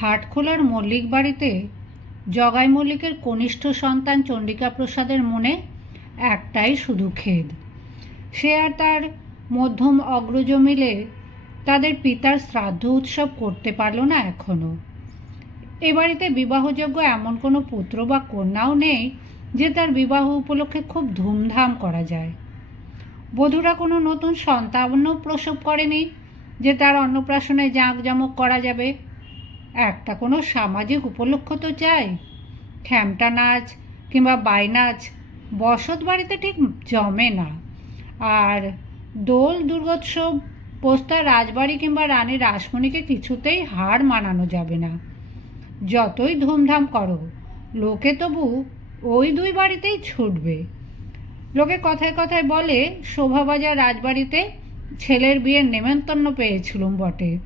হাটখোলার মল্লিক বাড়িতে জগাই মল্লিকের কনিষ্ঠ সন্তান চণ্ডিকা প্রসাদের মনে একটাই শুধু খেদ সে আর তার মধ্যম অগ্রজ মিলে তাদের পিতার শ্রাদ্ধ উৎসব করতে পারল না এখনও এ বাড়িতে বিবাহযোগ্য এমন কোনো পুত্র বা কন্যাও নেই যে তার বিবাহ উপলক্ষে খুব ধুমধাম করা যায়। বধূরা কোনো নতুন সন্তানও প্রসব করেনি যে তার অন্নপ্রাশনে জাঁকজমক করা যাবে। একটা কোনো সামাজিক উপলক্ষ তো চাই। ঠ্যামটা নাচ কিংবা বাইনাচ বসত বাড়িতে ঠিক জমে না। আর দোল, দুর্গোৎসব, পোস্তা, রাজবাড়ি কিংবা রানী রাসমণিকে কিছুতেই হার মানানো যাবে না। যতই ধুমধাম করো, লোকে তবু ওই দুই বাড়িতেই ছুটবে। লোকে কথায় কথায় বলে, শোভাবাজার রাজবাড়িতে ছেলের বিয়ের নেমন্তন্ন পেয়েছিলুম বটে।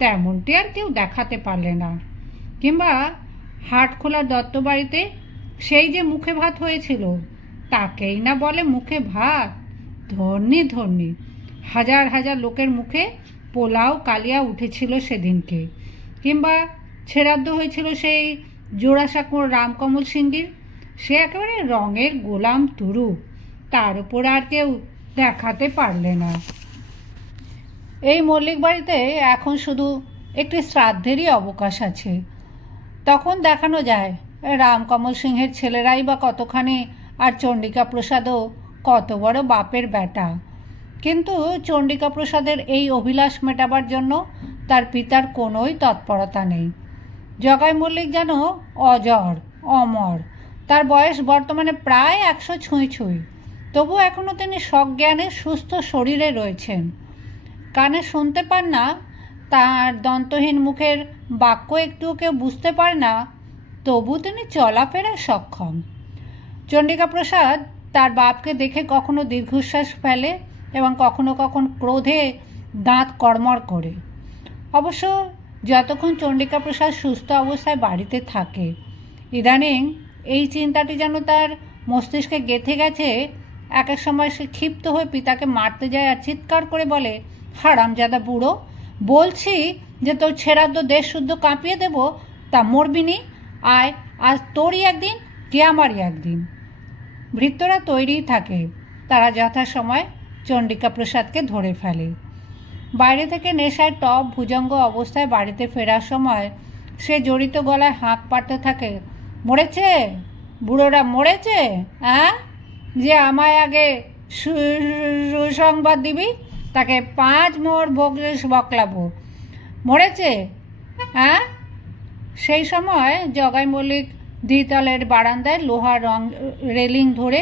তেমনটি আর কেউ দেখাতে পারলে না। কিংবা হাটখোলার দত্ত বাড়িতে সেই যে মুখে ভাত হয়েছিল, তাকেই না বলে মুখে ভাত? ধন্যি ধন্যি। হাজার হাজার লোকের মুখে পোলাও কালিয়া উঠেছিল সেদিনকে। কিংবা ছেড়াদ্দ হয়েছিল সেই জোড়াসাঁকোর রামকমল সিংহীর সে একেবারে রঙের গোলাম তুরু। তার উপর আর কেউ দেখাতে পারলে না। এই মল্লিক বাড়িতে এখন শুধু একটি শ্রাদ্ধেরই অবকাশ আছে। তখন দেখানো যায়, রামকমল সিংহের ছেলেরাই বা কতখানি আর চণ্ডিকা প্রসাদও কত বড় বাপের বেটা। কিন্তু চণ্ডিকা প্রসাদের এই অভিলাষ মেটাবার জন্য তার পিতার কোনোই তৎপরতা নেই। জগাই মল্লিক যেন অজর, অমর, তার বয়স বর্তমানে প্রায় একশো ছুঁই ছুঁই। তবু এখনও তিনি সজ্ঞানে সুস্থ শরীরে রয়েছেন। কানে শুনতে পান না, তার দন্তহীন মুখের বাক্য একটুও কেউ বুঝতে পারে না, তবু তিনি চলাফেরায় সক্ষম। চণ্ডিকা প্রসাদ তার বাপকে দেখে কখনো দীর্ঘশ্বাস ফেলে এবং কখনো কখন ক্রোধে দাঁত কড়মড় করে। অবশ্য যতক্ষণ চণ্ডিকা প্রসাদ সুস্থ অবস্থায় বাড়িতে থাকে, ইদানিং এই চিন্তাটি যেন তার মস্তিষ্কে গেঁথে গেছে, এক এক সময় সে ক্ষিপ্ত হয়ে পিতাকে মারতে যায় আর চিৎকার করে বলে হারামজাদা বুড়ো, বলছি যে তোর ছেড়াদ্দ দেশ শুদ্ধ কাঁপিয়ে দেব, তা মরবি নি? আয়, আজ তোরই একদিন, কে আমারই একদিন? ভৃত্যরা তৈরিই থাকে। তারা যথাসময় চণ্ডিকা প্রসাদকে ধরে ফেলে। বাইরে থেকে নেশায় টপ ভুজঙ্গ অবস্থায় বাড়িতে ফেরার সময় সে জড়িত গলায় হাঁক পাড়তে থাকে, মরেছে? বুড়োরা মরেছে? হ্যাঁ যে আমায় আগে সুসংবাদ দিবি? তাকে পাঁচ মোড় ভোগলেশ বকলাবো মরেছে? হ্যাঁ সেই সময় জগাই মল্লিক দ্বিতলের বারান্দায় লোহার রং, রেলিং ধরে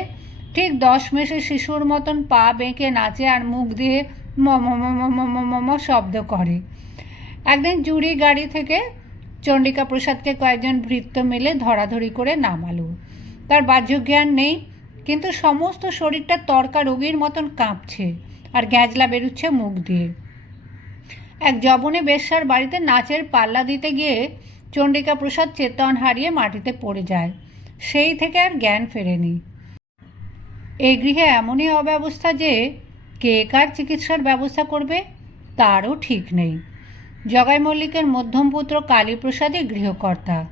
ঠিক দশ মেসে শিশুর মতন পা বেঁকে নাচে আর মুখ দিয়ে ম ম ম ম ম ম ম শব্দ করে। একদিন জুড়ি গাড়ি থেকে চণ্ডিকা প্রসাদকে কয়েকজন ভৃত্য মিলে ধরাধরি করে নামালো। তার বাহ্য জ্ঞান নেই, কিন্তু সমস্ত শরীরটা তর্কা রোগীর মতন কাঁপছে। আর গ্যাঁজলা বেরুচ্ছে মুখ দিয়ে। এক জবনে বেশ্যার বাড়িতে নাচের পাল্লা দিতে গিয়ে চণ্ডিকা প্রসাদ চেতন হারিয়ে মাটিতে পড়ে যায়। সেই থেকে আর জ্ঞান ফেরেনি। এই গৃহে এমনই অব্যবস্থা যে কে কার চিকিৎসার ব্যবস্থা করবে, তারও ঠিক নেই। জগাই মল্লিকের মধ্যম পুত্র কালীপ্রসাদই গৃহকর্তা।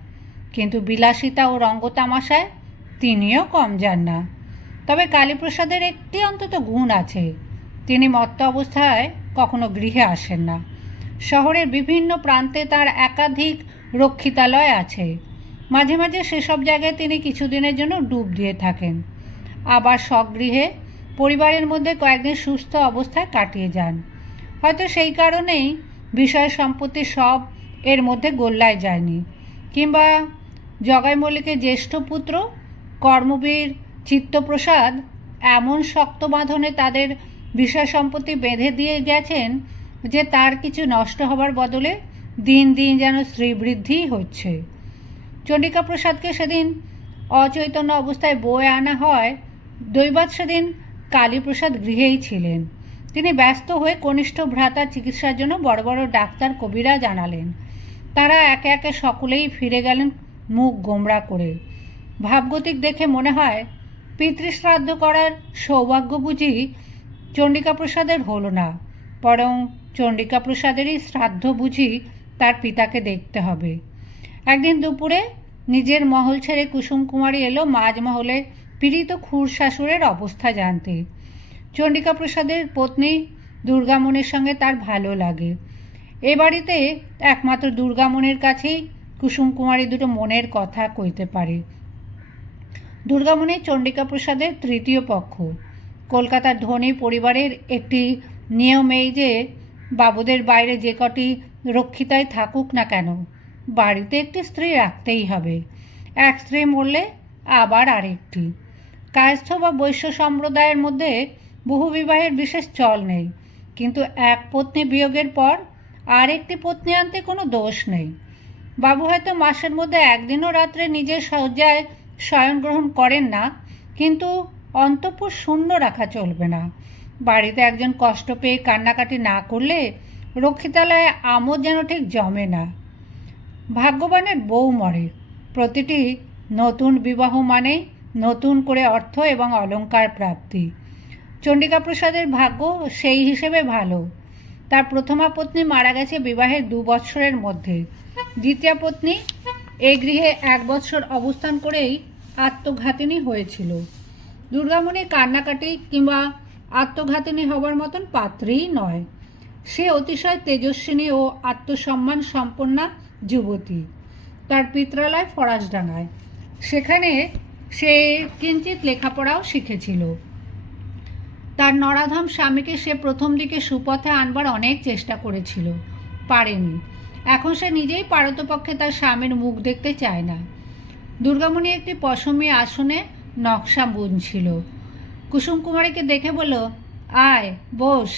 কিন্তু বিলাসিতা ও রঙ্গতামাশায় তিনিও কম যান না। তবে কালীপ্রসাদের একটি অন্তত গুণ আছে। তিনি মত্ত অবস্থায় কখনো গৃহে আসেন না। শহরের বিভিন্ন প্রান্তে তার একাধিক রক্ষিতালয় আছে। মাঝে মাঝে সেসব জায়গায় তিনি কিছুদিনের জন্য ডুব দিয়ে থাকেন। আবার স্বগৃহে পরিবারের মধ্যে কয়েকদিন সুস্থ অবস্থায় কাটিয়ে যান। হয়তো সেই কারণেই বিষয় সম্পত্তি সব এর মধ্যে গোল্লায় যায়নি। কিংবা জগাই মল্লিকের জ্যেষ্ঠ পুত্র কর্মবীর চিত্তপ্রসাদ এমন শক্ত বাঁধনে তাদের বিষয় সম্পত্তি বেঁধে দিয়ে গেছেন যে তার কিছু নষ্ট হবার বদলে দিন দিন যেন শ্রীবৃদ্ধিই হচ্ছে। চণ্ডিকা প্রসাদকে সেদিন অচৈতন্য অবস্থায় বয়ে আনা হয়। দৈবাত সেদিন কালীপ্রসাদ গৃহেই ছিলেন। তিনি ব্যস্ত হয়ে কনিষ্ঠ ভ্রাতার চিকিৎসার জন্য বড় বড় ডাক্তার কবিরা জানালেন। তারা একে একে সকলেই ফিরে গেলেন মুখ গোমরা করে। ভাবগতিক দেখে মনে হয়, পিতৃশ্রাদ্ধ করার সৌভাগ্য বুঝি চণ্ডিকা প্রসাদের হলো না, বরং চণ্ডিকা প্রসাদেরই শ্রাদ্ধ বুঝি তার পিতাকে দেখতে হবে। একদিন দুপুরে নিজের মহল ছেড়ে কুসুম কুমারী এলো মাঝমহলে পীড়িত খুর শাশুড়ের অবস্থা জানতে। চণ্ডিকা প্রসাদের পত্নী দুর্গামনের সঙ্গে তার ভালো লাগে। এ বাড়িতে একমাত্র দুর্গামনের কাছেই কুসুম কুমারী দুটো মনের কথা কইতে পারে। দুর্গামণি চণ্ডিকা প্রসাদের তৃতীয় পক্ষ। কলকাতার ধনী পরিবারের একটি নিয়ম এই যে, বাবুদের বাইরে যে কটি রক্ষিতায় থাকুক না কেন, বাড়িতে একটি স্ত্রী রাখতেই হবে। এক স্ত্রী মরলে আবার আরেকটি। কায়স্থ বা বৈশ্য সম্প্রদায়ের মধ্যে বহু বিবাহের বিশেষ চল নেই। কিন্তু এক পত্নী বিয়োগের পর আর একটি পত্নী আনতে কোনো দোষ নেই। বাবু হয়তো মাসের মধ্যে একদিনও রাত্রে নিজের শয্যায় শয়ন গ্রহণ করেন না, কিন্তু অন্তঃপুর শূন্য রাখা চলবে না। বাড়িতে একজন কষ্ট পেয়ে কান্নাকাটি না করলে রক্ষিতালয়ে আমোদ যেন ঠিক জমে না। ভাগ্যবানের বউ মরে। প্রতিটি নতুন বিবাহ মানে নতুন করে অর্থ এবং অলংকার প্রাপ্তি। চণ্ডিকা প্রসাদের ভাগ্য সেই হিসেবে ভালো। তার প্রথমা পত্নী মারা গেছে বিবাহের দু বৎসরের মধ্যে। দ্বিতীয় পত্নী এই গৃহে এক বৎসর অবস্থান করেই আত্মঘাতিনী হয়েছিল। দুর্গামণি কান্নাকাটি কিংবা আত্মঘাতিনী হবার মতন পাত্রই নয়। সে অতিশয় তেজস্বিনী ও আত্মসম্মান সম্পন্না যুবতী। তার পিত্রালয় ফরাসডাঙ্গায়। সেখানে সে কিঞ্চিত লেখাপড়াও শিখেছিল। তার নরাধাম স্বামীকে সে প্রথম দিকে সুপথে আনবার অনেক চেষ্টা করেছিল। পারেনি। এখন সে নিজেই পারতপক্ষে তার স্বামীর মুখ দেখতে চায় না। দুর্গামণি একটি পশমী আসনে নকশা বুনছিল। কুসুম কুমারীকে দেখে বলল, আয়, বস।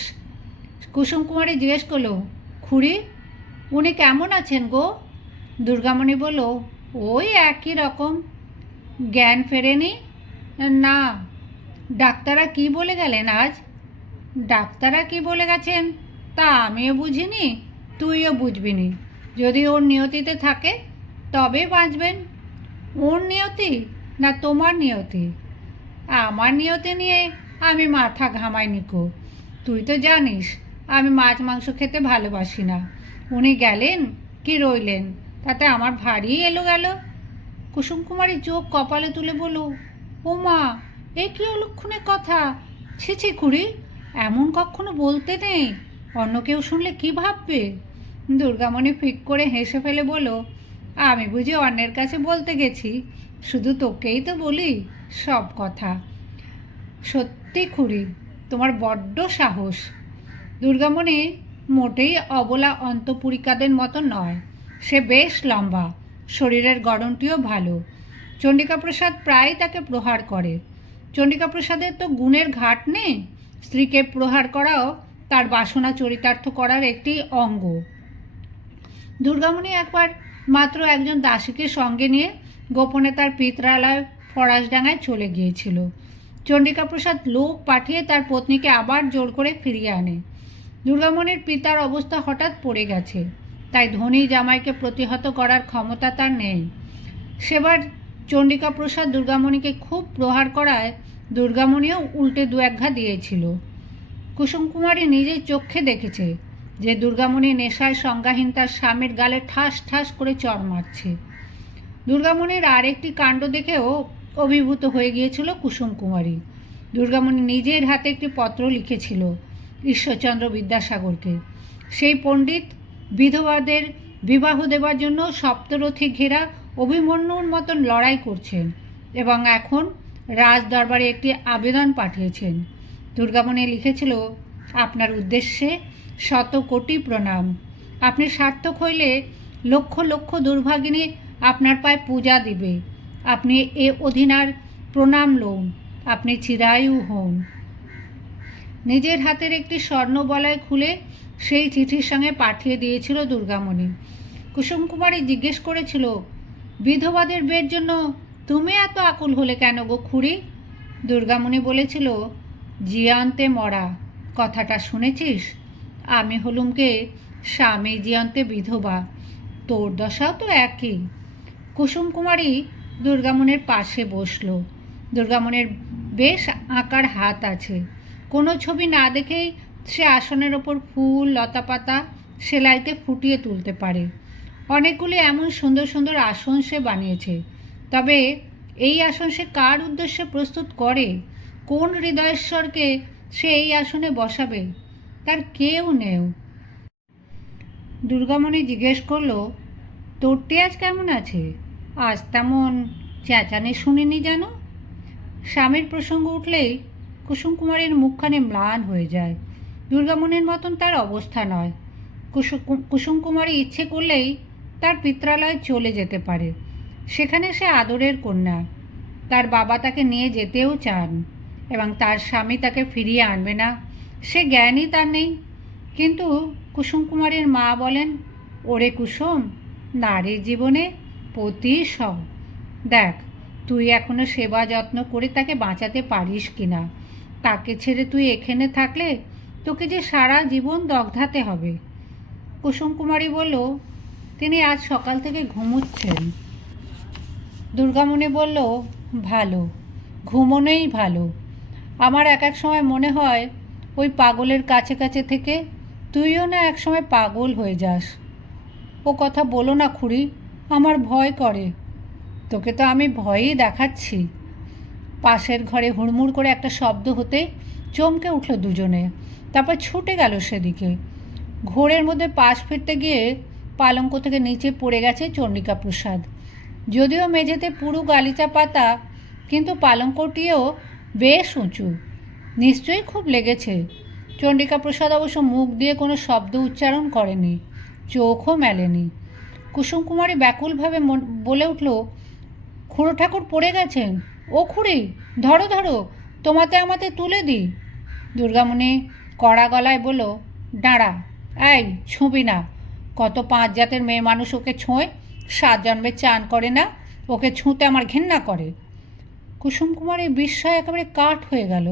কুসুম কুমারী জিজ্ঞেস করল, খুড়ি, উনি কেমন আছেন গো? দুর্গামণি বলল, ওই একই রকম। জ্ঞান ফেরেনি? না। ডাক্তাররা কি বলে গেলেন আজ? ডাক্তাররা কি বলে গেছেন? তা আমিও বুঝিনি, তুইও বুঝবি নি যদি ওর নিয়তিতে থাকে তবে বাঁচবেন। ওর নিয়তি? না তোমার নিয়তি? আমার নিয়তি নিয়ে আমি মাথা ঘামাই নিকো। তুই তো জানিস, আমি মাছ মাংস খেতে ভালোবাসি না। উনি গেলেন, কি রইলেন? তাতে আমার ভারী এলো গেল। কুসুম কুমারী চোখ কপালে তুলে বলো ও মা এ কি অলক্ষণের কথা? ছি ছি, খুড়ি, এমন কখনো বলতে নেই। অন্য কেউ শুনলে কি ভাববে? দুর্গামণি ফিক করে হেসে ফেলে বলো আমি বুঝি অন্যের কাছে বলতে গেছি। শুধু তোকেই তো বলি সব কথা। সত্যি খুড়ি, তোমার বড্ড সাহস। দুর্গামণি মোটেই অবলা অন্তপুরিকাদের মতো নয়। সে বেশ লম্বা, শরীরের গড়নটিও ভালো। চণ্ডিকা প্রসাদ প্রায় তাকে প্রহার করে। চণ্ডিকা প্রসাদের তো গুণের ঘাট নেই। স্ত্রীকে প্রহার করাও তার বাসনা চরিতার্থ করার একটি অঙ্গ। দুর্গামণি একবার মাত্র একজন দাসীকে সঙ্গে নিয়ে গোপনে তার পিত্রালয় ফরাসডাঙ্গায় চলে গিয়েছিল। চণ্ডিকা প্রসাদ লোক পাঠিয়ে তার পত্নীকে আবার জোর করে ফিরিয়ে আনে। দুর্গামণির পিতার অবস্থা হঠাৎ পড়ে গেছে। তাই ধনী জামাইকে প্রতিহত করার ক্ষমতা তার নেই। সেবার চণ্ডিকা প্রসাদ দুর্গামণিকে খুব প্রহার করায় দুর্গামণিও উল্টে দু একঘা দিয়েছিল। কুসুম কুমারী নিজের চোখে দেখেছে যে দুর্গামণি নেশায় সংজ্ঞাহীন তার স্বামীর গালে ঠাস ঠাস করে চর মারছে। দুর্গামণির আরেকটি কাণ্ড দেখেও অভিভূত হয়ে গিয়েছিল কুসুম কুমারী। দুর্গামণি নিজের হাতে একটি পত্র লিখেছিল ঈশ্বরচন্দ্র বিদ্যাসাগরকে। সেই পণ্ডিত বিধবাদের বিবাহ দেবার জন্য সপ্তরথী ঘেরা অভিমন্যুর মতন লড়াই করছেন এবং এখন রাজ দরবারে একটি আবেদন পাঠিয়েছেন। দুর্গামণি লিখেছিল, আপনার উদ্দেশ্যে শত কোটি প্রণাম। আপনি সার্থক হইলে লক্ষ লক্ষ দুর্ভাগিনী আপনার পায়ে পূজা দিবে। আপনি এ অধীনার প্রণাম লউন আপনি চিরায়ু হন। নিজের হাতের একটি স্বর্ণবলয় খুলে সেই চিঠির সঙ্গে পাঠিয়ে দিয়েছিল দুর্গামণি। কুসুম কুমারী জিজ্ঞেস করেছিল, বিধবাদের বের জন্য তুমি এত আকুল হলে কেন গো খুড়ি? দুর্গামণি বলেছিল, জিয়ান্তে মরা, কথাটা শুনেছিস? আমি হলুমকে স্বামী জিয়ান্তে বিধবা। তোর দশাও তো একই। কুসুম কুমারী দুর্গামনের পাশে বসল। দুর্গামনের বেশ আঁকার হাত আছে। কোনো ছবি না দেখেই সে আসনের ওপর ফুল, লতাপাতা সেলাইতে ফুটিয়ে তুলতে পারে। অনেকগুলি এমন সুন্দর সুন্দর আসন সে বানিয়েছে। তবে এই আসন সে কার উদ্দেশ্যে প্রস্তুত করে? কোন হৃদয়েশ্বরকে সে এই আসনে বসাবে? তার কেউ নেও দুর্গামণি জিজ্ঞেস করল তোরটি আজ কেমন আছে? আজ তেমন চেঁচানি শুনিনি যেন। স্বামীর প্রসঙ্গ উঠলেই কুসুম কুমারের মুখখানে ম্লান হয়ে যায়। দুর্গামণির মতন তার অবস্থা নয়। কুসুম কুমারী ইচ্ছে করলেই তার পিত্রালয়ে চলে যেতে পারে। সেখানে সে আদরের কন্যা। তার বাবা তাকে নিয়ে যেতেও চান এবং তার স্বামী তাকে ফিরিয়ে আনবে না। সে জ্ঞানই তার নেই। কিন্তু কুসুম কুমারের মা বলেন, ওরে কুসুম, নারীর জীবনে পতি সব। দেখ, তুই এখনও সেবা যত্ন করে তাকে বাঁচাতে পারিস কি না তাকে ছেড়ে তুই এখানে থাকলে তোকে যে সারা জীবন দগ্ধাতে হবে। কুসুম কুমারী বলল, তিনি আজ সকাল থেকে ঘুমুচ্ছেন। দুর্গামণি বলল, ভালো, ঘুমোনোই ভালো। আমার এক এক সময় মনে হয় ওই পাগলের কাছে কাছে থেকে তুইও না এক সময় পাগল হয়ে যাস। ও কথা বলো না খুড়ি, আমার ভয় করে। তোকে তো আমি ভয়ই দেখাচ্ছি। পাশের ঘরে হুড়মুড় করে একটা শব্দ হতে চমকে উঠল দুজনে। তারপর ছুটে গেল সেদিকে। ঘোরের মধ্যে পাশ ফিরতে গিয়ে পালঙ্ক থেকে নিচে পড়ে গেছে চণ্ডিকা প্রসাদ। যদিও মেঝেতে পুরু গালিচা পাতা, কিন্তু পালঙ্কটিও বেশ উঁচু। নিশ্চয়ই খুব লেগেছে। চণ্ডিকা প্রসাদ অবশ্য মুখ দিয়ে কোনো শব্দ উচ্চারণ করেনি, চোখও মেলেনি। কুসুম কুমারী ব্যাকুলভাবে বলে উঠল, খুড়ো ঠাকুর পড়ে গেছেন? ও খুড়ি, ধরো ধরো, তোমাতে আমাতে তুলে দিই। দুর্গামণি কড়া গলায় বলল, দাঁড়া, এই, ছুঁবি না। কত পাঁচ জাতের মেয়ে মানুষ ওকে ছোঁয়, সাত জন্মে চান করে না, ওকে ছুঁতে আমার ঘেন্না করে। কুসুম কুমারের বিস্ময় একেবারে কাঠ হয়ে গেল।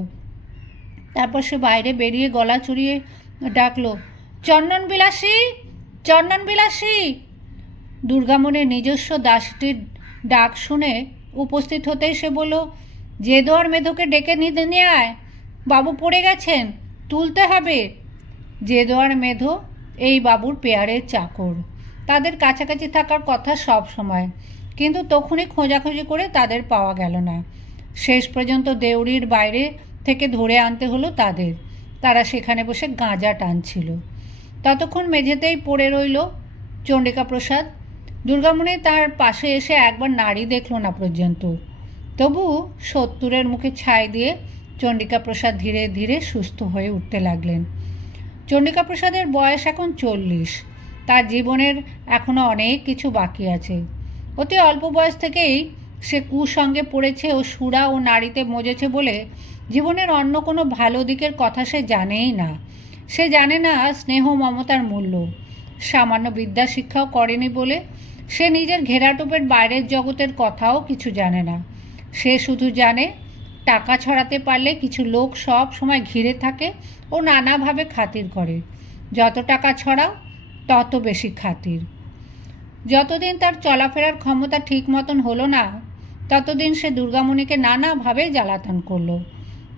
তারপর সে বাইরে বেরিয়ে গলা চড়িয়ে ডাকলো, চন্দন বিলাসী চন্দন বিলাসী! দুর্গামনের নিজস্ব দাসটির ডাক শুনে উপস্থিত হতেই সে বলল যে দোয়ার মেধোকে ডেকে নিতে নিয়ে আয়, বাবু পড়ে গেছেন, তুলতে হবে। যে দোয়ার মেধো এই বাবুর পেয়ারের চাকর। তাদের কাছাকাছি থাকার কথা সব সময়, কিন্তু তখনই খোঁজাখুঁজি করে তাদের পাওয়া গেল না। শেষ পর্যন্ত দেউড়ির বাইরে থেকে ধরে আনতে হলো তাদের। তারা সেখানে বসে গাঁজা টানছিল। ততক্ষণ মেঝেতেই পড়ে রইল চণ্ডিকা প্রসাদ। দুর্গামণি তার পাশে এসে একবার নারী দেখল না পর্যন্ত। তবু সত্তরের মুখে ছাই দিয়ে চণ্ডিকা প্রসাদ ধীরে ধীরে সুস্থ হয়ে উঠতে লাগলেন। চণ্ডিকা প্রসাদের বয়স এখন চল্লিশ। তার জীবনের এখনও অনেক কিছু বাকি আছে। অতি অল্প বয়স থেকেই সে কুসঙ্গে পড়েছে ও সুরা ও নারীতে মজেছে বলে জীবনের অন্য কোনো ভালো দিকের কথা সে জানেই না। সে জানে না স্নেহ মমতার মূল্য। সামান্য বিদ্যা শিক্ষাও করেনি বলে সে নিজের ঘেরাটোপের বাইরের জগতের কথাও কিছু জানে না। সে শুধু জানে, টাকা ছড়াতে পারলে কিছু লোক সব সময় ঘিরে থাকে ও নানাভাবে খাতির করে। যত টাকা ছড়াও, তত বেশি খাতির। যতদিন তার চলাফেরার ক্ষমতা ঠিক মতন হলো না ততদিন সে দুর্গামণিকে নানাভাবে জ্বালাতন করল।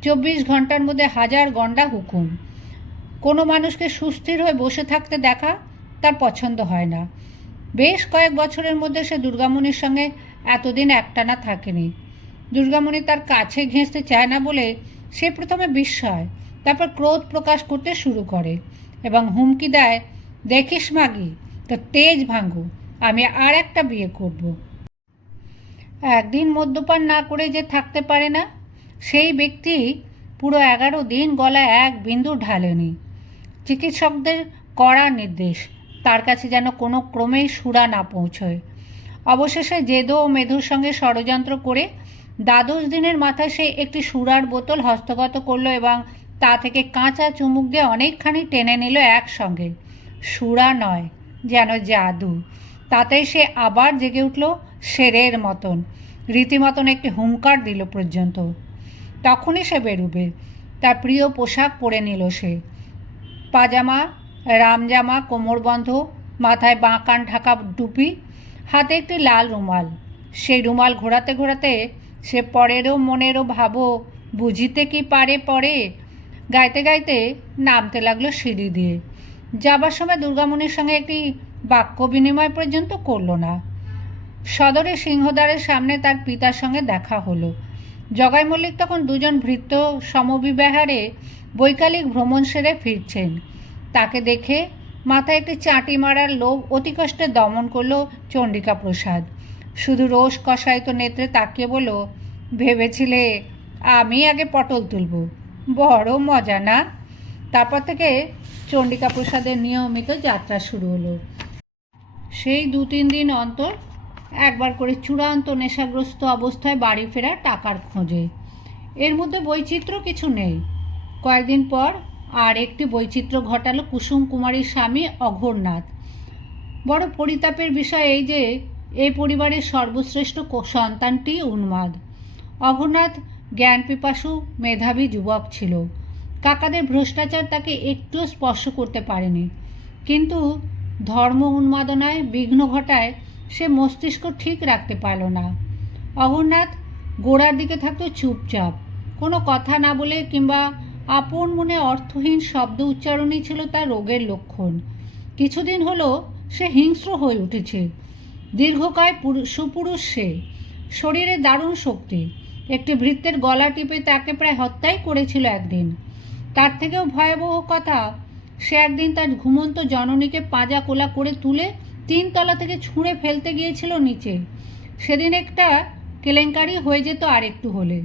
চব্বিশ ঘণ্টার মধ্যে হাজার গন্ডা হুকুম। কোনো মানুষকে সুস্থির হয়ে বসে থাকতে দেখা তার পছন্দ হয় না। বেশ কয়েক বছরের মধ্যে সে দুর্গামণির সঙ্গে এতদিন একটানা থাকেনি। দুর্গামণি তার কাছে ঘেঁষতে চায় না বলে সে প্রথমে বিস্ময়, তারপর ক্রোধ প্রকাশ করতে শুরু করে এবং হুমকি দেয়, দেখিস মাগি তো তেজ ভাঙু আমি আর একটা বিয়ে করব। একদিন মদ্যপান না করে যে থাকতে পারে না, সেই ব্যক্তি পুরো এগারো দিন গলায় এক বিন্দু ঢালেনি। চিকিৎসকদের কড়া নির্দেশ, তার কাছে যেন কোনো ক্রমেই সুরা না পৌঁছয়। অবশেষে জেদো ও মেধুর সঙ্গে ষড়যন্ত্র করে দ্বাদশ দিনের মাথায় সে একটি সুরার বোতল হস্তগত করল এবং তা থেকে কাঁচা চুমুক দিয়ে অনেকখানি টেনে নিল একসঙ্গে। সুরা নয়, যেন জাদু। তাতে সে আবার জেগে উঠল শেরের মতন। রীতিমতন একটি হুঙ্কার দিল পর্যন্ত। তখনই সে বেরুবে। তার প্রিয় পোশাক পরে নিল সে। পাজামা, রামজামা, কোমরবন্ধ, মাথায় বাঁকান ঢাকা টুপি, হাতে একটি লাল রুমাল। সেই রুমাল ঘোরাতে ঘোরাতে সে পরেরও মনেরও ভাবো বুঝিতে কি পারে পরে? গাইতে গাইতে নামতে লাগল সিঁড়ি দিয়ে। যাবার সময় দুর্গামণির সঙ্গে একটি বাক্য বিনিময় পর্যন্ত করল না। সদরে সিংহদ্বারের সামনে তার পিতার সঙ্গে দেখা হলো। জগাই মল্লিক তখন দুজন ভৃত্য সমবিবাহারে বৈকালিক ভ্রমণ সেরে ফিরছেন। তাকে দেখে মাথায় একটি চাঁটি মারার লোভ অতি কষ্টে দমন করল চণ্ডিকা প্রসাদ। শুধু রোষ কষায়িত নেত্রে তাকিয়ে বলল, ভেবেছিলে আমি আগে পটল তুলব? বড় মজা না? তারপর থেকে চণ্ডিকা প্রসাদের নিয়মিত যাত্রা শুরু হলো। সেই দু তিন দিন অন্তর একবার করে চূড়ান্ত নেশাগ্রস্ত অবস্থায় বাড়ি ফেরা টাকার খোঁজে। এর মধ্যে বৈচিত্র্য কিছু নেই। কয়েকদিন পর আর একটি বৈচিত্র্য ঘটালো কুসুম কুমারীর স্বামী অঘোরনাথ। বড় পরিতাপের বিষয় এই যে এই পরিবারের সর্বশ্রেষ্ঠ সন্তানটি উন্মাদ। অঘোরনাথ জ্ঞান পিপাসু মেধাবী যুবক ছিল। কাকাদের ভ্রষ্টাচার তাকে একটুও স্পর্শ করতে পারেনি। কিন্তু ধর্ম উন্মাদনায়, বিঘ্ন ঘটায় সে মস্তিষ্ক ঠিক রাখতে পারল না। অঘরনাথ গোড়ার দিকে থাকতো চুপচাপ। কোনো কথা না বলে কিংবা আপন মনে অর্থহীন শব্দ উচ্চারণই ছিল তার রোগের লক্ষণ। কিছুদিন হলো সে হিংস্র হয়ে উঠেছে। দীর্ঘকায় সুপুরুষ সে। শরীরে দারুণ শক্তি। একটি ভৃত্যের গলা টিপে তাকে প্রায় হত্যাই করেছিল একদিন। তার থেকেও ভয়াবহ কথা, সে একদিন তার ঘুমন্ত জননীকে পাঁজা কোলা করে তুলে তিনতলা থেকে ছুঁড়ে ফেলতে গিয়েছিল নিচে। সেদিন একটা কেলেঙ্কারি হয়ে যেত আর একটু হলে।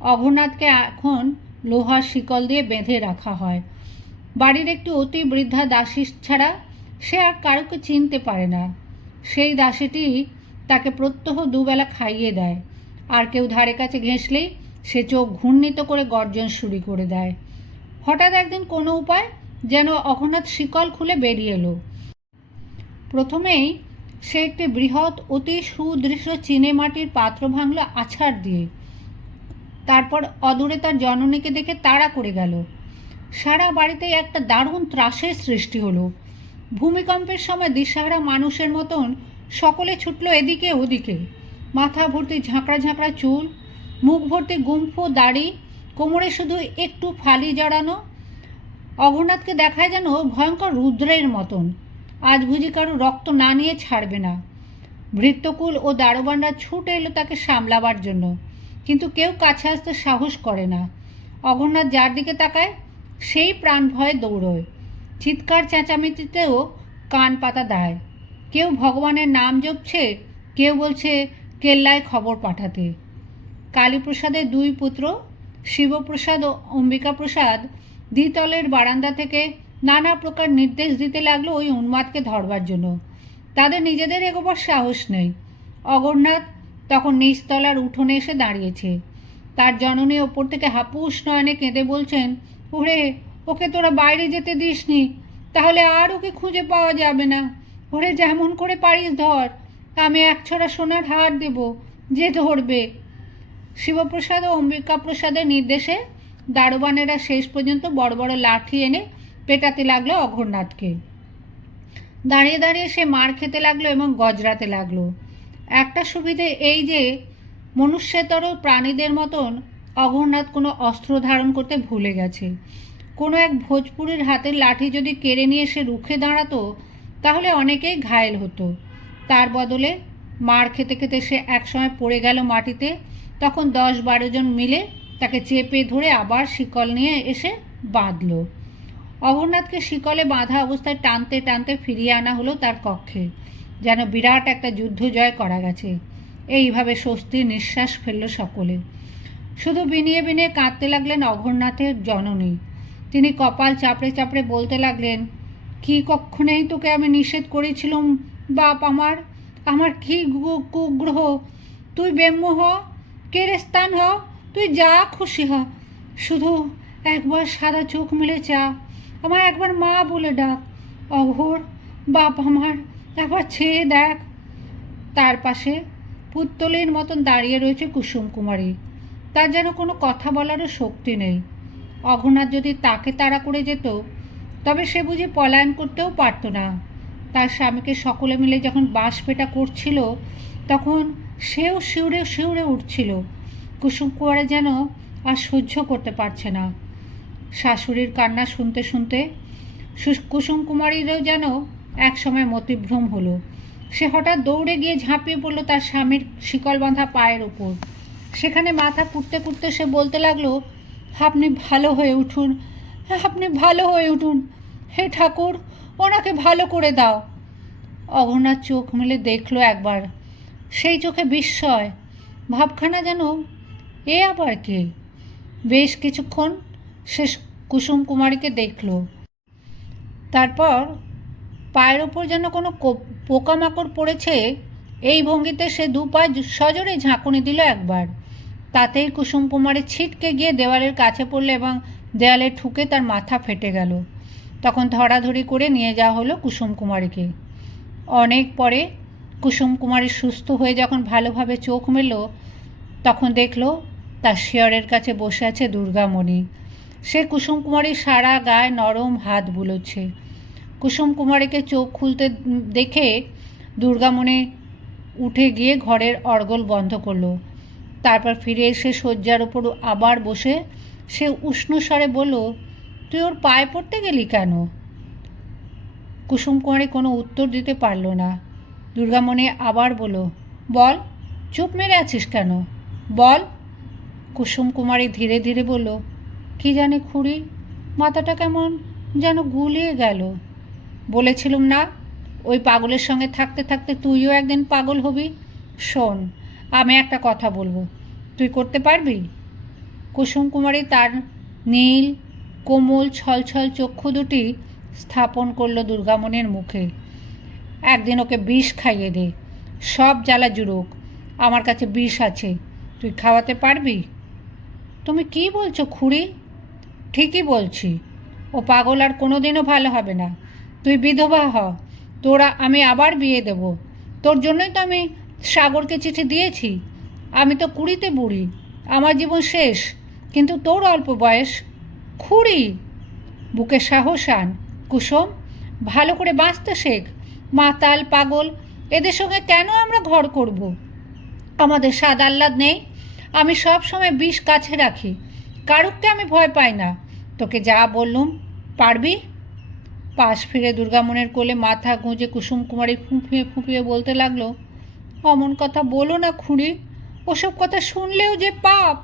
অঘরনাথকে এখন লোহার শিকল দিয়ে বেঁধে রাখা হয়। বাড়ির একটি অতি বৃদ্ধা দাসী ছাড়া সে আর কারোকে চিনতে পারে না। সেই দাসীটি তাকে প্রত্যহ দুবেলা খাইয়ে দেয়। আর কেউ ধারে কাছে ঘেঁষলেই সে চোখ ঘূর্ণিত করে গর্জন শুরু করে দেয়। হঠাৎ একদিন কোনো উপায় যেন অঘনাথ শিকল খুলে বেরিয়ে এলো। প্রথমেই সে একটি বৃহৎ, অতি সুদৃশ্য চিনে মাটির পাত্র ভাঙল আছাড় দিয়ে। তারপর অদূরে তার জননীকে দেখে তাড়া করে গেল। সারা বাড়িতে একটা দারুণ ত্রাসের সৃষ্টি হলো। ভূমিকম্পের সময় দিশাহারা মানুষের মতন সকলে ছুটলো এদিকে ওদিকে। মাথা ভর্তি ঝাঁকড়া ঝাঁকড়া চুল, মুখ ভর্তি গুম্ফ দাড়ি, কোমরে শুধু একটু ফালি জড়ানো অঘরনাথকে দেখায় যেন ভয়ঙ্কর রুদ্রের মতন। আজ বুঝি কারও রক্ত না নিয়ে ছাড়বে না। ভৃত্যকুল ও দারোবানরা ছুটে এলো তাকে সামলাবার জন্য। কিন্তু কেউ কাছে আসতে সাহস করে না। অঘরনাথ যার দিকে তাকায়, সেই প্রাণ ভয়ে দৌড়য়। চিৎকার চেঁচামেচিতেও কান পাতা দেয়। কেউ ভগবানের নাম জপছে, কেউ বলছে, কেল্লায় খবর পাঠাতে। কালীপ্রসাদের দুই পুত্র, শিবপ্রসাদ ও অম্বিকা প্রসাদ দ্বিতলের বারান্দা থেকে নানা প্রকার নির্দেশ দিতে লাগল ওই উন্মাদকে ধরবার জন্য। তাদের নিজেদের এগোবার সাহস নেই। অগরনাথ তখন নিচতলার উঠোনে এসে দাঁড়িয়েছে। তার জননী ওপর থেকে হাপুস নয়নে কেঁদে বলছেন, ওরে, ওকে তোরা বাইরে যেতে দিসনি। তাহলে আর ওকে খুঁজে পাওয়া যাবে না। ওরে, যেমন করে পারিস ধর। আমি একছড়া সোনার হার দেব, যে ধরবে। শিবপ্রসাদ ও অম্বিকা প্রসাদের নির্দেশে দারোয়ানেরা শেষ পর্যন্ত বড় বড় লাঠি এনে পেটাতে লাগল অঘরনাথকে দাঁড়িয়ে দাঁড়িয়ে সে মার খেতে লাগল এবং গজরাতে লাগল। একটা সুবিধে এই যে, মনুষ্যেতর প্রাণীদের মতন অঘরনাথ কোনো অস্ত্র ধারণ করতে ভুলে গেছে। কোনো এক ভোজপুরের হাতের লাঠি যদি কেড়ে নিয়ে সে রুখে দাঁড়াতো, তাহলে অনেকেই ঘায়েল হতো। তার বদলে মার খেতে খেতে সে একসময় পড়ে গেল মাটিতে, তখন দশ বারো জন মিলে তাকে চেপে ধরে আবার শিকল নিয়ে এসে বাঁধল। অঘরনাথকে শিকলে বাঁধা অবস্থায় টানতে টানতে ফিরিয়ে আনা হলো তার কক্ষে। যেন বিরাট একটা যুদ্ধ জয় করা গেছে। এইভাবে স্বস্তির নিঃশ্বাস ফেলল সকলে। শুধু বিনিয়ে বিনিয়ে কাঁদতে লাগলেন অঘরনাথের জননী। তিনি কপাল চাপড়ে চাপড়ে বলতে লাগলেন, কি কক্ষণেই তোকে আমি নিষেধ করেছিলাম, বাপ আমার? আমার কি কুগ্রহ? তুই বেম্য হ কেরেস্তান হ? তুই যা খুশি হ। শুধু একবার সাদা চোখ মিলে চা আমার একবার মা বলে ডাক, অঘোর, বাপ আমার, একবার ছেয়ে দেখ। তার পাশে পুত্তলের মতন দাঁড়িয়ে রয়েছে কুসুম কুমারী। তার যেন কোনো কথা বলারও শক্তি নেই। অঘনাথ যদি তাকে তাড়া করে যেত, তবে সে বুঝি পলায়ন করতেও পারতো না। তার স্বামীকে সকলে মিলে যখন বাঁশ পেটা করছিল, তখন সেও শিউরে শিউরে উঠছিল। কুসুম কুমারে যেন আর সহ্য করতে পারছে না। শাশুড়ির কান্না শুনতে শুনতে কুসুম কুমারীরও যেন এক সময় মতিভ্রম হলো। সে হঠাৎ দৌড়ে গিয়ে ঝাঁপিয়ে পড়ল তার স্বামীর শিকল বাঁধা পায়ের ওপর। সেখানে মাথা কুটতে কুটতে সে বলতে লাগল, আপনি ভালো হয়ে উঠুন, আপনি ভালো হয়ে উঠুন। হে ঠাকুর, ওনাকে ভালো করে দাও। অঘনার চোখ মেলে দেখল একবার। সেই চোখে বিস্ময়, ভাবখানা যেন, এ আবার কে? বেশ কিছুক্ষণ সে কুসুম কুমারীকে দেখল। তারপর পায়ের ওপর যেন কোনো পোকামাকড় পড়েছে, এই ভঙ্গিতে সে দু পায়ে সজোরে ঝাঁকুনি দিল একবার। তাতেই কুসুম কুমারী ছিটকে গিয়ে দেওয়ালের কাছে পড়ল এবং দেয়ালে ঠুকে তার মাথা ফেটে গেল। তখন ধরাধরি করে নিয়ে যাওয়া হলো কুসুম কুমারীকে। অনেক পরে কুসুম কুমারী সুস্থ হয়ে যখন ভালোভাবে চোখ মেলল, তখন দেখল তার শিয়রের কাছে বসে আছে দুর্গামণি। সে কুসুম কুমারীর সারা গায়ে নরম হাত বুলোচ্ছে। কুসুম কুমারীকে চোখ খুলতে দেখে দুর্গামণি উঠে গিয়ে ঘরের অর্গল বন্ধ করল। তারপর ফিরে এসে শয্যার ওপর আবার বসে সে উষ্ণ স্বরে বলল, তুই ওর পায়ে পড়তে গেলি কেন? কুসুম কুমারী কোনো উত্তর দিতে পারল না। দুর্গামণি আবার বলল, বল, চুপ মেরে আছিস কেন? বল। কুসুম কুমারী ধীরে ধীরে বলল কি জানি খুড়ি? মাথাটা কেমন যেন গুলিয়ে গেল। বলেছিলুম না, ওই পাগলের সঙ্গে থাকতে থাকতে তুইও একদিন পাগল হবি। শোন, আমি একটা কথা বলব। তুই করতে পারবি? কুসুম কুমারী তার নীল, কোমল, ছলছল চক্ষু দুটি স্থাপন করল দুর্গামণির মুখে। একদিন ওকে বিষ খাইয়ে দে। সব জ্বালা জুড়ুক। আমার কাছে বিষ আছে। তুই খাওয়াতে পারবি? তুমি কি বলছো খুড়ি? ঠিকই বলছি। ও পাগল আর কোনো দিনও ভালো হবে না। তুই বিধবা হ, তোরা আমি আবার বিয়ে দেব। তোর জন্যই তো আমি সাগরকে চিঠি দিয়েছি। আমি তো কুড়িতে বুড়ি, আমার জীবন শেষ, কিন্তু তোর অল্প বয়স, খুড়ি। বুকে সাহস আন, কুসুম, ভালো করে বাঁচতে শেখ। মাতাল, পাগল, এদের সঙ্গে কেন আমরা ঘর করব? আমাদের স্বাদ আহ্লাদ নেই। আমি সব সময় বিষ কাছে রাখি। কারুককে আমি ভয় পাই না। তোকে যা বললুম, পারবি? পাশ ফিরে দুর্গামনের কোলে মাথা গুঁজে কুসুম কুমারী ফুঁপিয়ে ফুঁপিয়ে বলতে লাগল, অমন কথা বলো না খুঁড়ি, ওসব কথা শুনলেও যে পাপ।